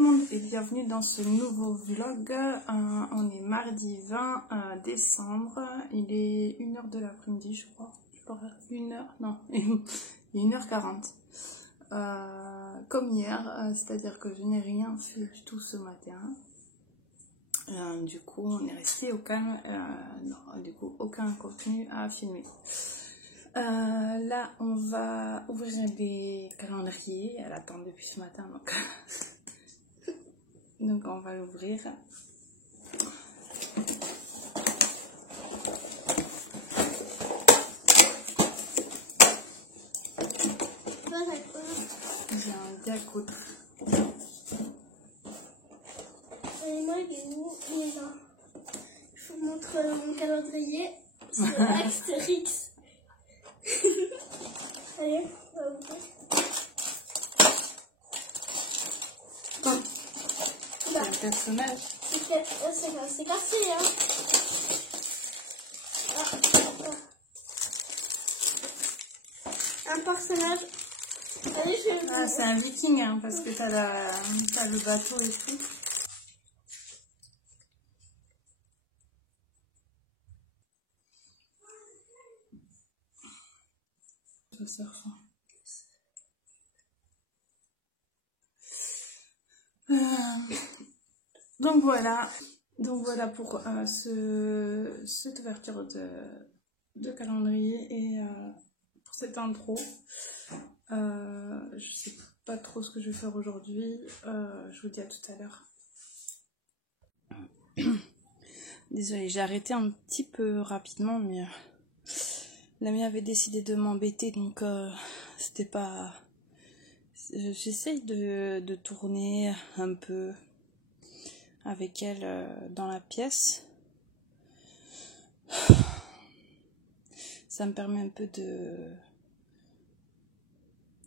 le monde et bienvenue dans ce nouveau vlog. On est mardi 20 décembre, il est 1h de l'après-midi je crois, 1h, non, il est 1h40. Comme hier, c'est-à-dire que je n'ai rien fait du tout ce matin. Du coup on est resté au calme, non, du coup aucun contenu à filmer. Là on va ouvrir les calendriers, elle attend depuis ce matin donc on va l'ouvrir. J'ai un diacoute. Et moi il est où? Il est là. Je vous montre mon calendrier sur Astérix. Allez, on va ouvrir. C'est le personnage. C'est cassé, hein. Un personnage. Allez, C'est un viking, hein, parce que t'as le bateau et tout. Je surfe. Donc voilà pour cette ouverture de calendrier et pour cette intro. Je sais pas trop ce que je vais faire aujourd'hui. Je vous dis à tout à l'heure. Désolée, j'ai arrêté un petit peu rapidement, mais l'ami avait décidé de m'embêter, donc c'était pas... J'essaye de tourner un peu avec elle dans la pièce. Ça me permet un peu de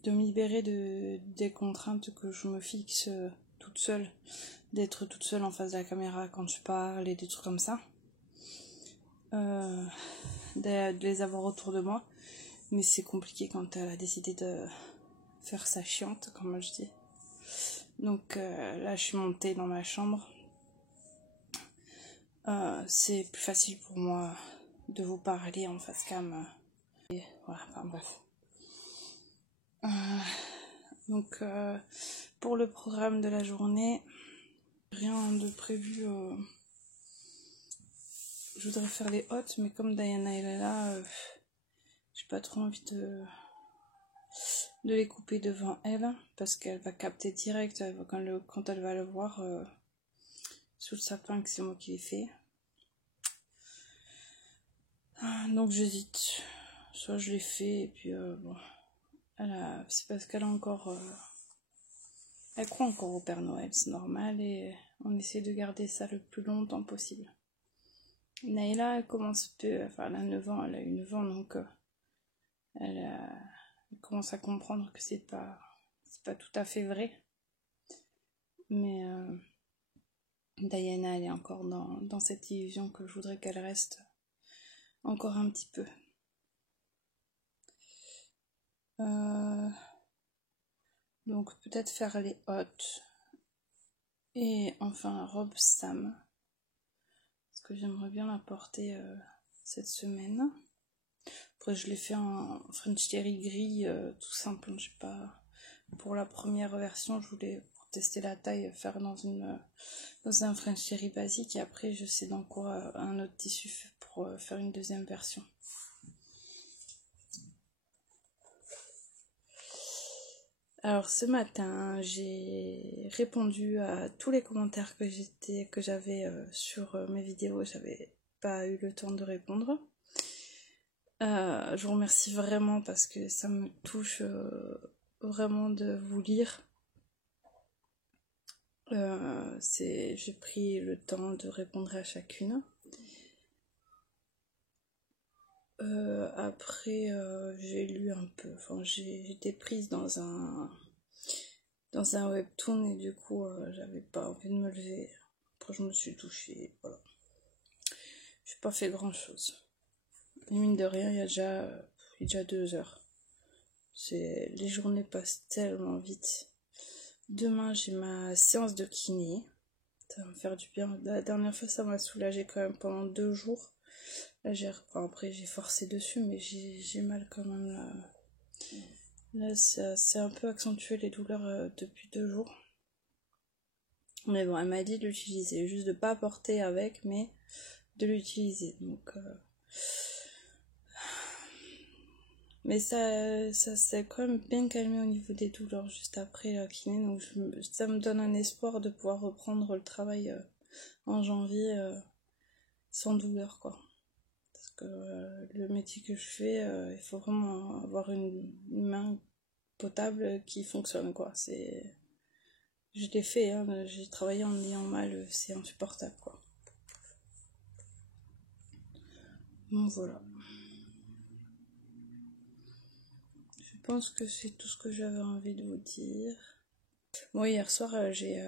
me libérer des contraintes que je me fixe toute seule, d'être toute seule en face de la caméra quand je parle et des trucs comme ça, de les avoir autour de moi, mais c'est compliqué quand elle a décidé de faire sa chiante, comme je dis. Donc là je suis montée dans ma chambre, c'est plus facile pour moi de vous parler en face cam, et voilà, enfin bref. Donc pour le programme de la journée, rien de prévu. Je voudrais faire les hôtes, mais comme Diana elle est là, j'ai pas trop envie de les couper devant elle, parce qu'elle va capter direct quand elle va le voir sous le sapin que c'est moi qui l'ai fait. Donc j'hésite, soit je l'ai fait et puis bon, c'est parce qu'elle a encore... Elle croit encore au Père Noël, c'est normal, et on essaie de garder ça le plus longtemps possible. Naïla, elle commence elle a 9 ans, elle a eu 9 ans, donc elle commence à comprendre que c'est pas tout à fait vrai. Mais Diana, elle est encore dans cette illusion que je voudrais qu'elle reste encore un petit peu. Donc peut-être faire les hôtes et enfin la robe Sam, parce que j'aimerais bien la porter cette semaine. Après je l'ai fait en French Terry gris, tout simple, je sais pas, pour la première version je voulais, pour tester la taille, faire dans un French Terry basique, et après je sais dans quoi un autre tissu pour faire une deuxième version. Alors ce matin, j'ai répondu à tous les commentaires que j'avais sur mes vidéos. J'avais pas eu le temps de répondre. Je vous remercie vraiment parce que ça me touche vraiment de vous lire. J'ai pris le temps de répondre à chacune. Après j'ai lu un peu, enfin j'étais prise dans un webtoon et du coup j'avais pas envie de me lever. Après je me suis douchée, voilà. J'ai pas fait grand chose. Et mine de rien, il y a déjà 2 heures. Les journées passent tellement vite. Demain, j'ai ma séance de kiné. Ça va me faire du bien. La dernière fois, ça m'a soulagé quand même pendant 2 jours. Là, après, j'ai forcé dessus, mais j'ai mal quand même là. Là, c'est un peu accentué les douleurs depuis 2 jours. Mais bon, elle m'a dit de l'utiliser, juste de pas porter avec, mais de l'utiliser. Donc, mais ça s'est quand même bien calmé au niveau des douleurs juste après la kiné. Donc, ça me donne un espoir de pouvoir reprendre le travail en janvier sans douleur, quoi. Parce que le métier que je fais, il faut vraiment avoir une main potable qui fonctionne, quoi. Je l'ai fait, hein, j'ai travaillé en ayant mal, c'est insupportable, quoi. Donc voilà. Je pense que c'est tout ce que j'avais envie de vous dire. Bon, hier soir, j'ai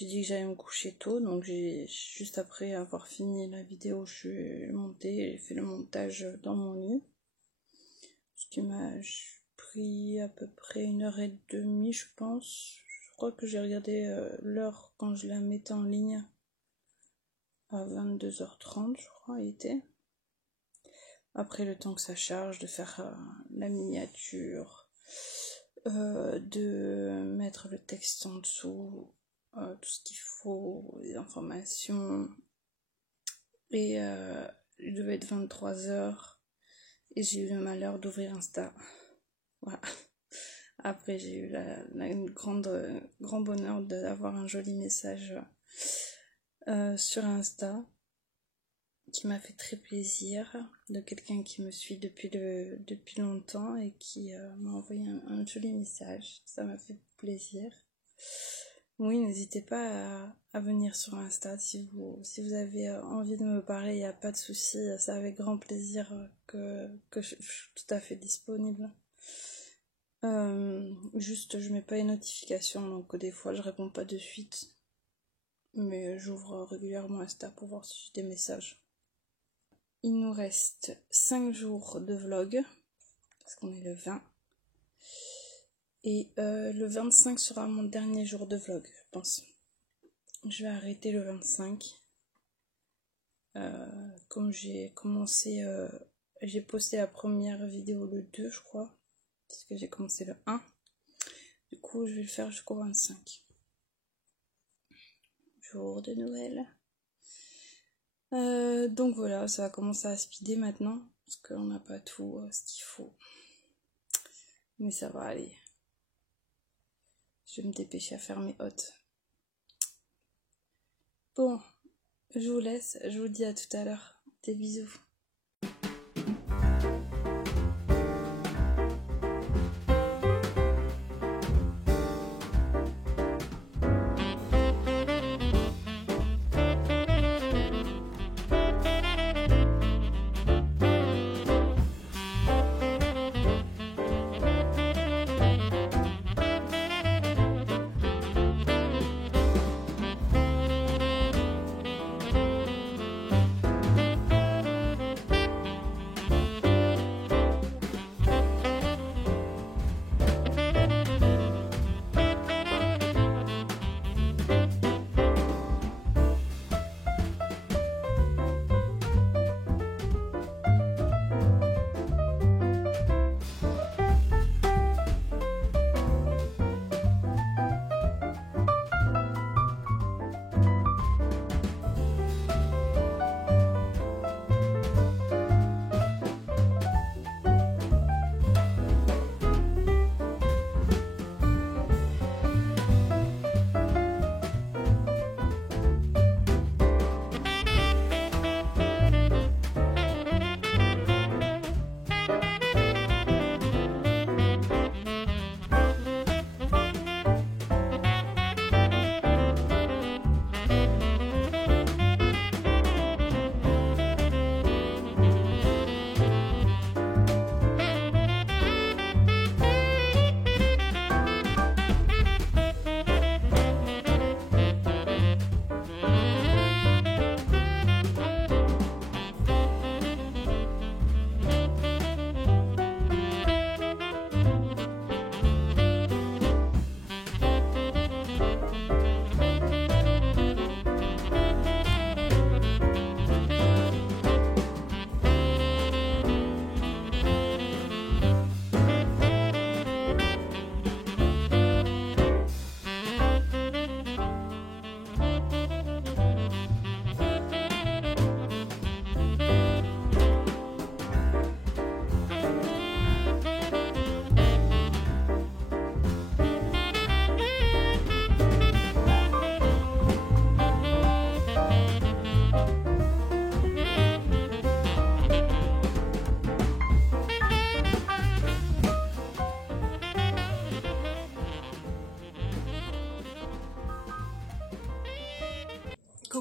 dit que j'allais me coucher tôt, donc juste après avoir fini la vidéo, je suis montée, j'ai fait le montage dans mon lit. Ce qui m'a pris à peu près 1h30, je pense. Je crois que j'ai regardé l'heure quand je la mettais en ligne à 22h30, je crois, il était. Après le temps que ça charge, de faire la miniature, de mettre le texte en dessous, tout ce qu'il faut, les informations. Et il devait être 23h et j'ai eu le malheur d'ouvrir Insta. Voilà. Après, j'ai eu grand bonheur d'avoir un joli message sur Insta qui m'a fait très plaisir, de quelqu'un qui me suit depuis longtemps et qui m'a envoyé un joli message. Ça m'a fait plaisir. Oui, n'hésitez pas à venir sur Insta si vous avez envie de me parler, il n'y a pas de souci, c'est avec grand plaisir que je suis tout à fait disponible. Juste je mets pas les notifications, donc des fois je réponds pas de suite, mais j'ouvre régulièrement Insta pour voir si j'ai des messages. Il nous reste 5 jours de vlog, parce qu'on est le 20, et le 25 sera mon dernier jour de vlog, je pense. Je vais arrêter le 25, comme j'ai commencé, j'ai posté la première vidéo le 2 je crois, parce que j'ai commencé le 1. Du coup, je vais le faire jusqu'au 25. Jour de Noël. Donc voilà, ça va commencer à speeder maintenant, parce qu'on n'a pas tout ce qu'il faut. Mais ça va aller. Je vais me dépêcher à faire mes hôtes. Bon, je vous laisse, je vous dis à tout à l'heure. Des bisous.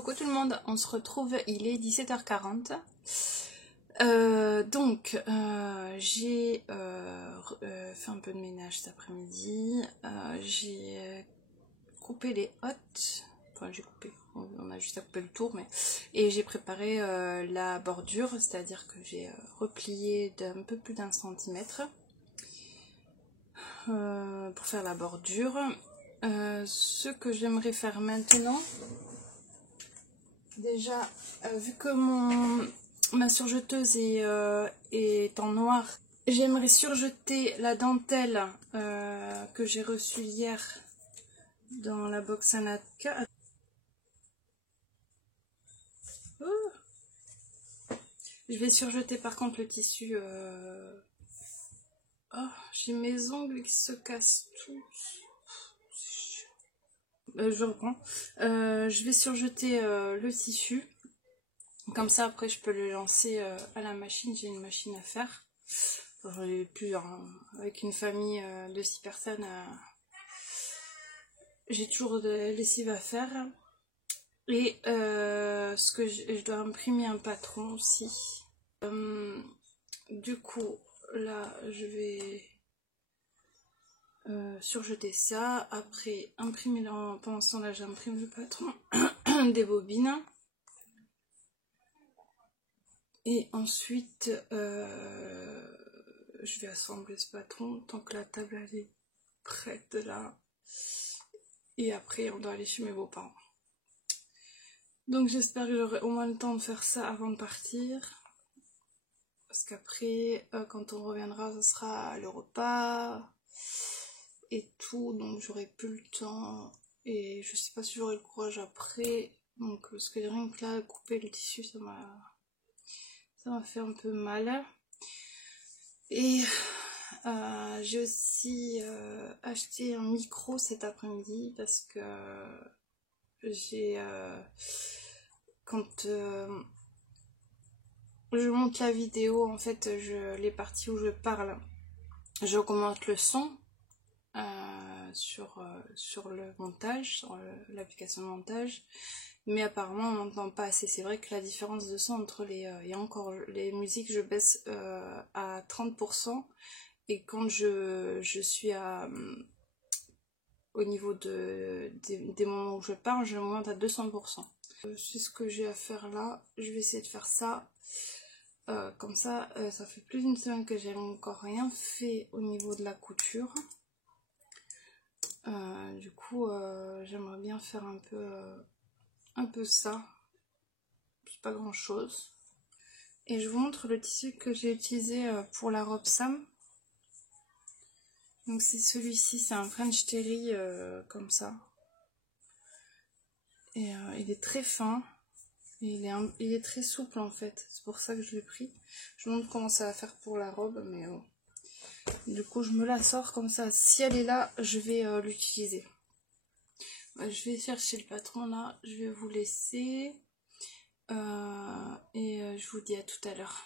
coucou tout le monde, on se retrouve, il est 17h40. J'ai fait un peu de ménage cet après-midi, j'ai coupé les hottes, enfin j'ai coupé, on a juste à couper le tour, et j'ai préparé la bordure, c'est-à-dire que j'ai replié d'un peu plus d'1 centimètre pour faire la bordure. Ce que j'aimerais faire maintenant, déjà vu que ma surjeteuse est en noir, j'aimerais surjeter la dentelle que j'ai reçue hier dans la box Anatka. Je vais surjeter par contre le tissu. Oh, j'ai mes ongles qui se cassent tous. Je reprends. Je vais surjeter le tissu. Comme ça, après, je peux le lancer à la machine. J'ai une machine à faire. J'en ai plusieurs. Hein. Avec une famille de 6 personnes, j'ai toujours de la lessive à faire. Et ce que je dois imprimer un patron aussi. Du coup, là, je vais surjeter ça. Après, imprimer pendant ce temps-là, j'imprime le patron des bobines. Et ensuite, je vais assembler ce patron tant que la table elle est prête là. Et après, on doit aller chez mes beaux-parents. Donc j'espère que j'aurai au moins le temps de faire ça avant de partir. Parce qu'après, quand on reviendra, ce sera le repas et tout. Donc j'aurai plus le temps. Et je sais pas si j'aurai le courage après. Donc parce que rien que là, couper le tissu, ça m'a fait un peu mal. Et j'ai aussi acheté un micro cet après-midi parce que j'ai quand je monte la vidéo, en fait, les parties où je parle, j'augmente le son sur le montage, sur l'application de montage. Mais apparemment on n'entend pas assez. C'est vrai que la différence de son entre et encore les musiques, je baisse à 30%, et quand je suis au niveau des moments où je parle, je monte à 200%. C'est ce que j'ai à faire là. Je vais essayer de faire ça. Comme ça, ça fait plus d'une semaine que j'ai encore rien fait au niveau de la couture. Du coup, j'aimerais bien faire un peu ça. C'est pas grand chose. Et je vous montre le tissu que j'ai utilisé pour la robe Sam. Donc c'est celui-ci, c'est un French Terry comme ça. Et il est très fin. Et il est très souple en fait. C'est pour ça que je l'ai pris. Je vous montre comment ça va faire pour la robe. Mais du coup je me la sors comme ça. Si elle est là, je vais l'utiliser. Je vais chercher le patron là. Je vais vous laisser. Et je vous dis à tout à l'heure.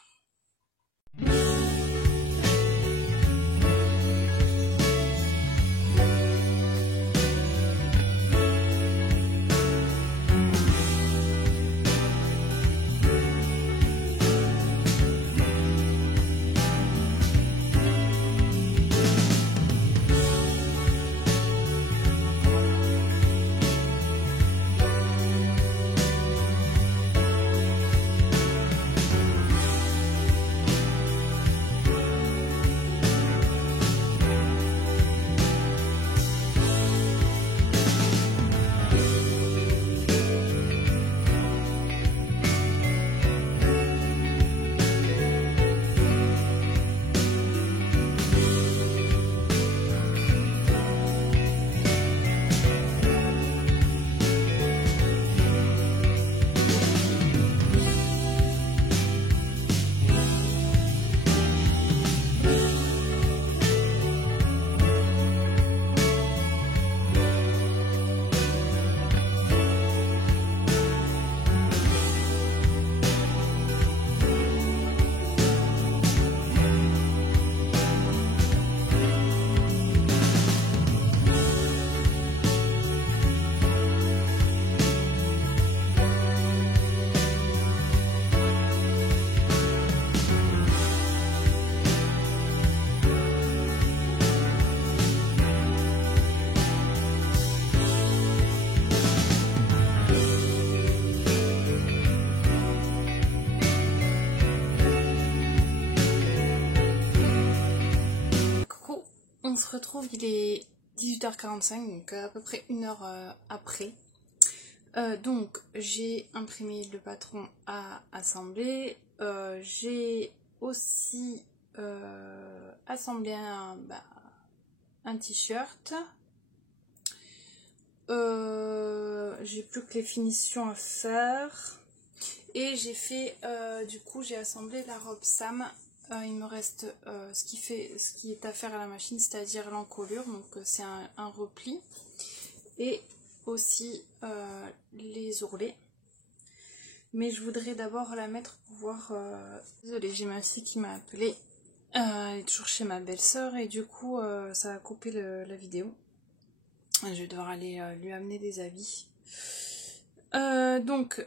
se retrouve, il est 18h45, donc à peu près 1 heure après. Donc j'ai imprimé le patron à assembler. J'ai aussi assemblé un t-shirt. J'ai plus que les finitions à faire. Et j'ai fait, du coup, j'ai assemblé la robe Sam. Il me reste ce qui est à faire à la machine, c'est-à-dire l'encolure. Donc c'est un repli. Et aussi les ourlets. Mais je voudrais d'abord la mettre pour voir... Désolée, j'ai ma fille qui m'a appelée. Elle est toujours chez ma belle-sœur et du coup, ça a coupé la vidéo. Je vais devoir aller lui amener des habits. Donc,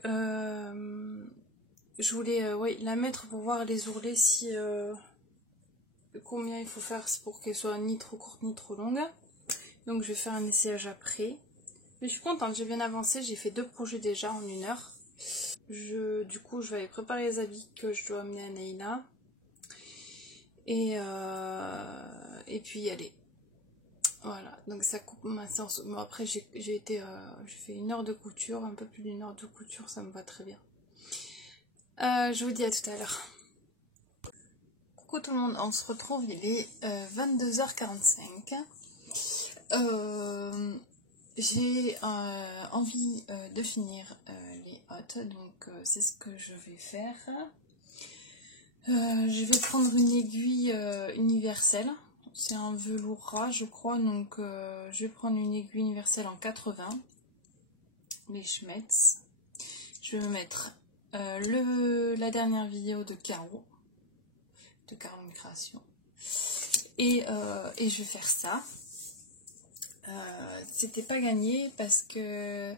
je voulais oui, la mettre pour voir les ourlets si combien il faut faire pour qu'elle soit ni trop courte ni trop longue. Donc je vais faire un essayage après. Mais je suis contente, j'ai bien avancé, j'ai fait 2 projets déjà en 1 heure. Du coup, je vais aller préparer les habits que je dois amener à Naïla. Et puis y aller. Voilà, donc ça coupe ma séance. Bon, après, j'ai fait 1 heure de couture, un peu plus d'1 heure de couture, ça me va très bien. Je vous dis à tout à l'heure. Coucou tout le monde, on se retrouve, il est 22h45. J'ai envie de finir les hôtes, donc c'est ce que je vais faire. Je vais prendre une aiguille universelle. C'est un velours ras, je crois, donc je vais prendre une aiguille universelle en 80. Les Schmetz. Je vais mettre la dernière vidéo de Caro Création. Et je vais faire ça. C'était pas gagné parce que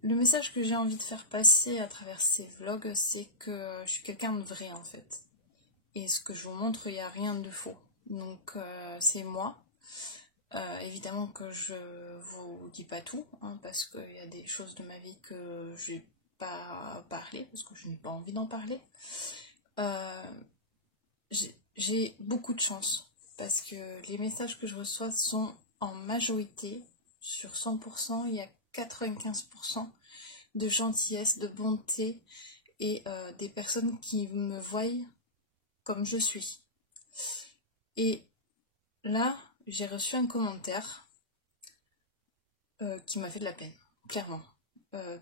le message que j'ai envie de faire passer à travers ces vlogs, c'est que je suis quelqu'un de vrai en fait. Et ce que je vous montre, il n'y a rien de faux. Donc c'est moi. Évidemment que je vous dis pas tout, hein, parce qu'il y a des choses de ma vie que je n'ai pas parlé, parce que je n'ai pas envie d'en parler. J'ai beaucoup de chance, parce que les messages que je reçois sont en majorité, sur 100%, il y a 95% de gentillesse, de bonté, et des personnes qui me voient comme je suis. Et là, j'ai reçu un commentaire qui m'a fait de la peine, clairement.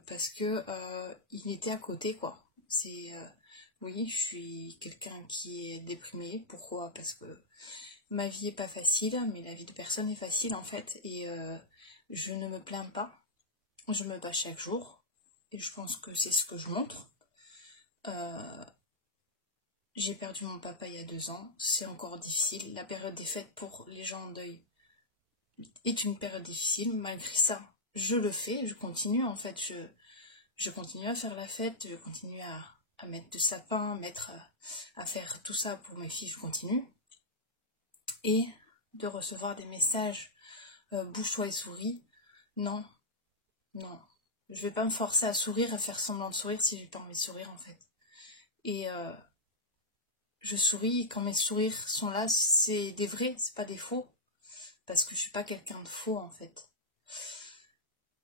Parce que il était à côté, quoi. Oui, je suis quelqu'un qui est déprimé. Pourquoi? Parce que ma vie est pas facile, mais la vie de personne est facile, en fait. Et je ne me plains pas. Je me bats chaque jour. Et je pense que c'est ce que je montre. J'ai perdu mon papa il y a 2 ans. C'est encore difficile. La période des fêtes pour les gens en deuil est une période difficile. Malgré ça, je le fais. Je continue, en fait. Je continue à faire la fête. Je continue à mettre du sapin, à faire tout ça pour mes filles. Je continue. Et de recevoir des messages bouge-toi et souris. Non. Je vais pas me forcer à sourire, à faire semblant de sourire si j'ai pas envie de sourire, en fait. Et je souris, et quand mes sourires sont là, c'est des vrais, c'est pas des faux. Parce que je suis pas quelqu'un de faux, en fait.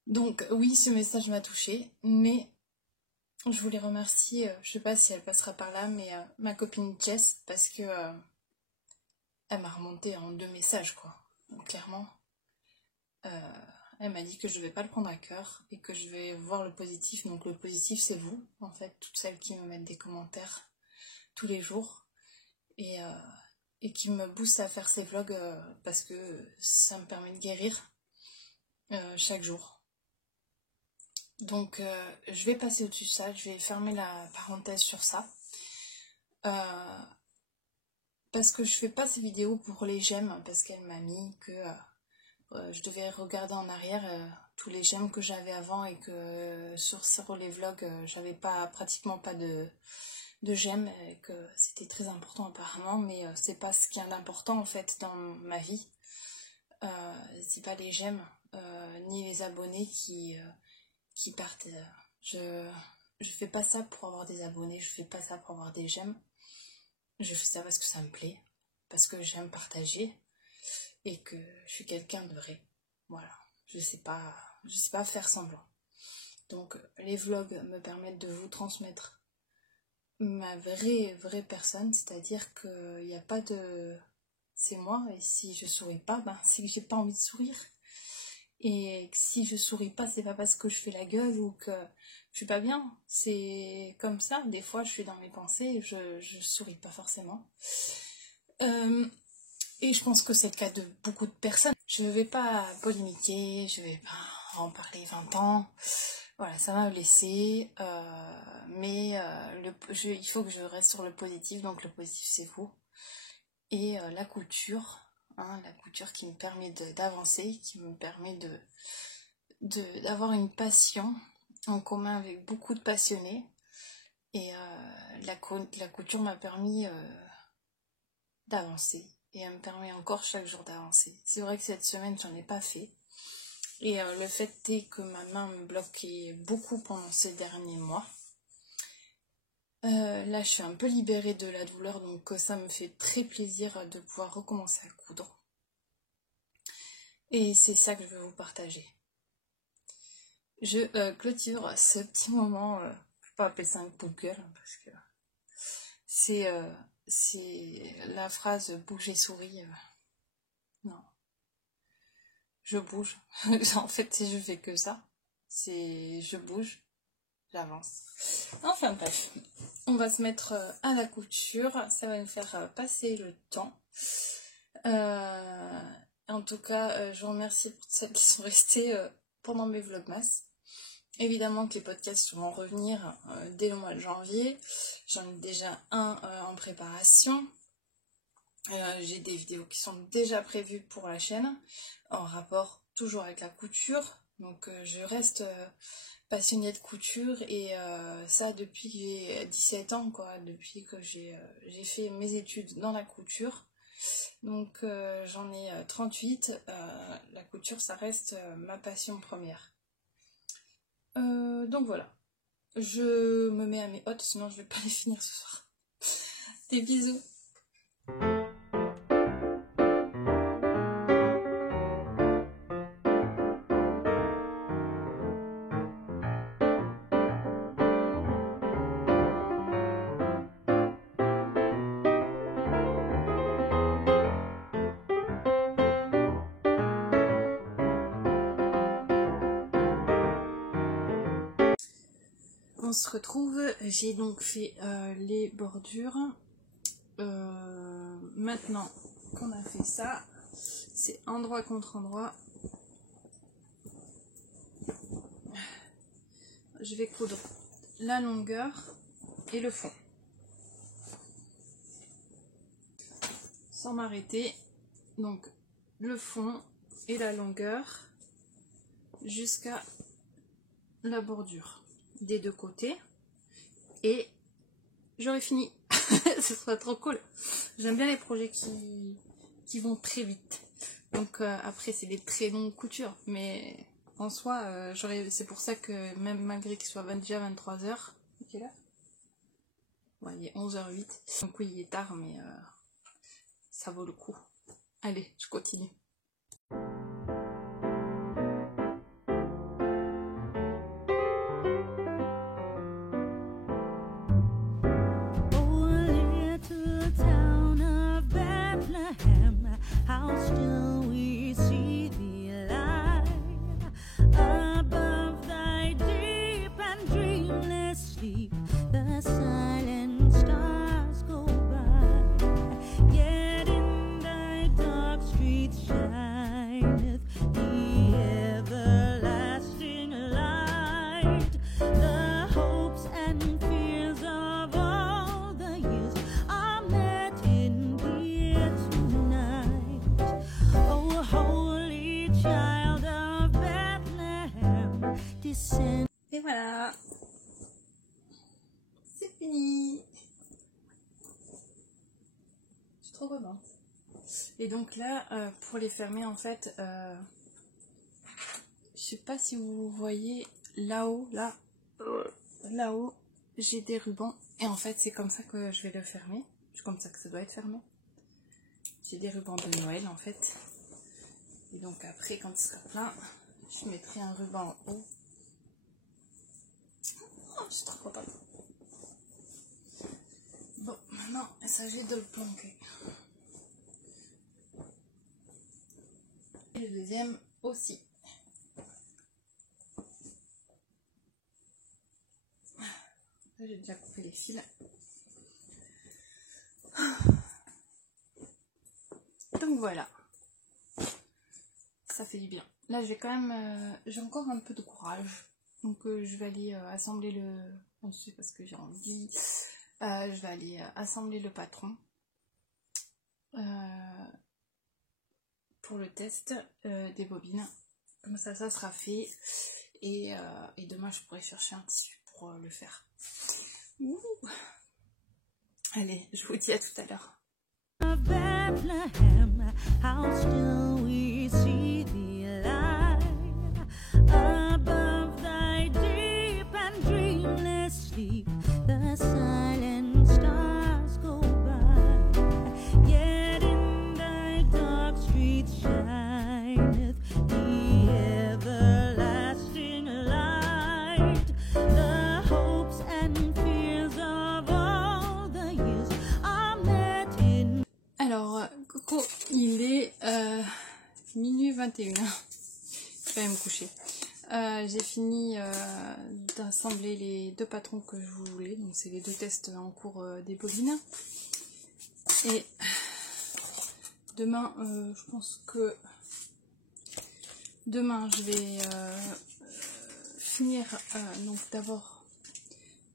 Donc oui, ce message m'a touchée, mais je voulais remercier, je sais pas si elle passera par là, mais ma copine Jess, parce que elle m'a remonté en 2 messages, quoi. Donc, clairement, elle m'a dit que je devais pas le prendre à cœur et que je vais voir le positif. Donc le positif, c'est vous, en fait, toutes celles qui me mettent des commentaires tous les jours et qui me boostent à faire ces vlogs parce que ça me permet de guérir chaque jour. Donc je vais passer au-dessus de ça, je vais fermer la parenthèse sur ça. Parce que je fais pas ces vidéos pour les j'aime, parce qu'elle m'a mis que je devais regarder en arrière tous les j'aime que j'avais avant et que sur les vlogs j'avais pratiquement pas de j'aime, et que c'était très important apparemment, mais c'est pas ce qui est important en fait dans ma vie. C'est pas les j'aime ni les abonnés qui partent. Je fais pas ça pour avoir des abonnés, je fais pas ça pour avoir des j'aime. Je fais ça parce que ça me plaît. parce que j'aime partager et que je suis quelqu'un de vrai. Voilà, je sais pas faire semblant. Donc les vlogs me permettent de vous transmettre ma vraie personne, c'est-à-dire qu'il n'y a pas de... C'est moi, et si je souris pas, ben, c'est que j'ai pas envie de sourire. Et si je souris pas, c'est pas parce que je fais la gueule ou que je suis pas bien. C'est comme ça, des fois je suis dans mes pensées et je souris pas forcément. Et je pense que c'est le cas de beaucoup de personnes. Je vais pas polémiquer, je vais pas en parler 20 ans. Voilà, ça m'a blessée. Mais il faut que je reste sur le positif. Donc le positif, c'est vous. Et la couture. La couture qui me permet d'avancer, qui me permet d'avoir une passion en commun avec beaucoup de passionnés. Et la couture m'a permis d'avancer. Et elle me permet encore chaque jour d'avancer. C'est vrai que cette semaine, j'en ai pas fait. Et le fait est que ma main me bloquait beaucoup pendant ces derniers mois. Là, je suis un peu libérée de la douleur, donc ça me fait très plaisir de pouvoir recommencer à coudre. Et c'est ça que je veux vous partager. Je clôture ce petit moment, je ne peux pas appeler ça un coup de gueule, parce que c'est la phrase « bouge et souris ». Non, je bouge. En fait, je fais que ça. Je bouge, j'avance. Enfin bref, on va se mettre à la couture. Ça va nous faire passer le temps. En tout cas, je vous remercie pour celles qui sont restées pendant mes vlogmas. Évidemment que les podcasts vont revenir dès le mois de janvier. J'en ai déjà un en préparation. J'ai des vidéos qui sont déjà prévues pour la chaîne, en rapport toujours avec la couture. Donc je reste passionnée de couture et ça depuis que j'ai 17 ans, quoi, depuis que j'ai fait mes études dans la couture. Donc j'en ai 38. La couture, ça reste ma passion première. Donc voilà. Je me mets à mes hôtes, sinon je vais pas les finir ce soir. Des bisous. On se retrouve, j'ai donc fait les bordures. Maintenant qu'on a fait ça, c'est endroit contre endroit. Je vais coudre la longueur et le fond. Sans m'arrêter. Donc le fond et la longueur jusqu'à la bordure des deux côtés. Et j'aurai fini. Ce sera trop cool. J'aime bien les projets qui vont très vite. Donc après c'est des très longues coutures, mais en soi c'est pour ça que même malgré qu'il soit déjà 23h, quelle heure? Ouais, il est 11h08. Donc oui, il est tard, mais ça vaut le coup. Allez, je continue. How still we see the light above thy deep and dreamless sleep. The silent stars go by, yet in thy dark streets shineth the everlasting light. The hopes and fears of all the years are met in thee tonight. Oh, holy child of Bethlehem, descend. Et voilà, c'est fini. Je suis trop contente. Et donc là, pour les fermer, en fait, je sais pas si vous voyez là-haut, là-haut, j'ai des rubans. Et en fait, c'est comme ça que je vais le fermer. C'est comme ça que ça doit être fermé. c'était des rubans de Noël en fait. Et donc après, quand il sera plein, je mettrai un ruban en haut. Oh, je suis trop contente. Bon, maintenant, il s'agit de le planquer. Et le deuxième aussi. Là, j'ai déjà coupé les fils. Donc voilà. Ça fait du bien. Là, j'ai quand même... j'ai encore un peu de courage. Donc je vais aller assembler le... Je sais pas ce que j'ai envie. Je vais aller assembler le patron. Pour le test des bobines. Comme ça sera fait. Et demain, je pourrai chercher un tissu pour le faire. Ouh. Allez, je vous dis à tout à l'heure. Of Bethlehem, how still we see thee lie above thy deep and dreamless sleep. The silent stars go by, yet in thy dark streets shineth the everlasting light. The hopes and fears of all the years are met in. Alors, Coco, il est minuit 21h. Je vais me coucher. J'ai fini d'assembler les deux patrons que je voulais. Donc, c'est les deux tests en cours des bobines. Et demain, je pense que demain, je vais finir. Donc, d'abord,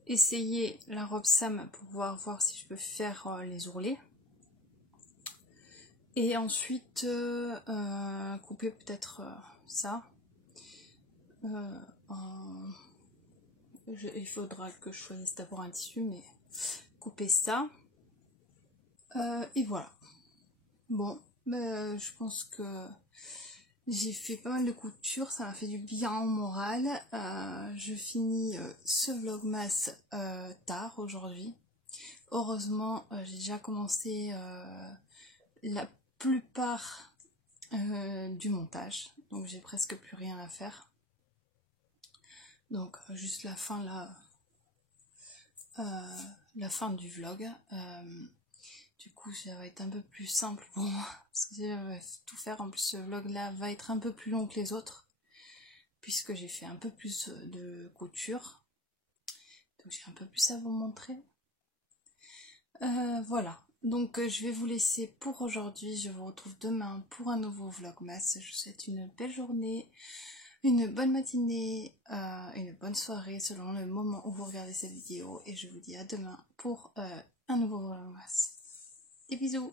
essayer la robe Sam pour pouvoir voir si je peux faire les ourlets. Et ensuite, couper peut-être ça. Il faudra que je choisisse d'abord un tissu, mais couper ça. Et voilà. Bon, je pense que j'ai fait pas mal de couture, ça m'a fait du bien au moral. Je finis ce vlogmas tard aujourd'hui. Heureusement, j'ai déjà commencé la plupart du montage, donc j'ai presque plus rien à faire. Donc juste la fin là, la fin du vlog. Du coup ça va être un peu plus simple pour moi parce que je vais tout faire. En plus ce vlog là va être un peu plus long que les autres puisque j'ai fait un peu plus de couture, donc j'ai un peu plus à vous montrer. Voilà. Donc je vais vous laisser pour aujourd'hui, je vous retrouve demain pour un nouveau vlogmas. Je vous souhaite une belle journée, une bonne matinée, une bonne soirée selon le moment où vous regardez cette vidéo. Et je vous dis à demain pour un nouveau vlogmas. Des bisous.